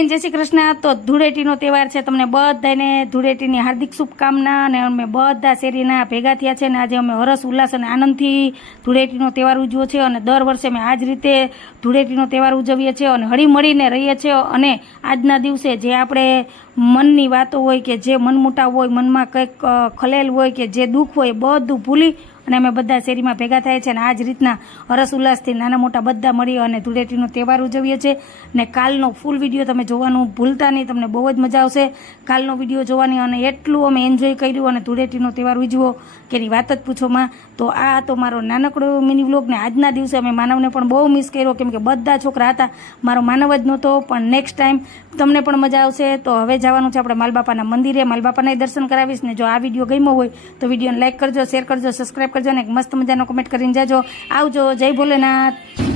બધાને જય શ્રી કૃષ્ણ। તો ધૂળેટીનો તહેવાર છે, તમને બધાને ધૂળેટીની હાર્દિક શુભકામના। અને અમે બધા શેરીના ભેગા થયા છે અને આજે અમે હરસ ઉલ્લાસ અને આનંદથી ધૂળેટીનો તહેવાર ઉજવ્યો છે અને દર વર્ષે અમે આ જ રીતે ધૂળેટીનો તહેવાર ઉજવીએ છીએ અને હળીમળીને રહીએ છીએ। અને આજના દિવસે જે આપણે મનની વાતો હોય કે જે મનમુટાવ હોય, મનમાં કંઈક ખલેલ હોય કે જે દુઃખ હોય, બધું ભૂલી અને અમે બધા શેરીમાં ભેગા થાય છે અને આ જ રીતના હરસ ઉલ્લાસથી નાના મોટા બધા મળી અને ધૂળેટીનો તહેવાર ઉજવીએ છીએ। ને કાલનો ફૂલ વિડીયો તમે જોવાનું ભૂલતા નહીં, તમને બહુ જ મજા આવશે કાલનો વિડીયો જોવાની। અને એટલું અમે એન્જોય કર્યું અને ધૂળેટીનો તહેવાર ઉજવો કે એની વાત જ પૂછોમાં। તો આ હતો મારો નાનકડો મિની વ્લોગ ને આજના દિવસે અમે માનવને પણ બહુ મિસ કર્યો, કેમ કે બધા છોકરા હતા, મારો માનવ જ નહોતો। પણ નેક્સ્ટ ટાઈમ તમને પણ મજા આવશે। તો હવે જવાનું છે આપણે માલબાપાના મંદિરે, માલબાપાના દર્શન કરાવીશ ને। જો આ વિડીયો ગમ્યો હોય તો વિડીયોને લાઈક કરજો, શેર કરજો, સબસ્ક્રાઈબ કરજો ને એક મસ્ત મજાનો કમેન્ટ કરીને જાજો। આવજો, જય ભોલેનાથ।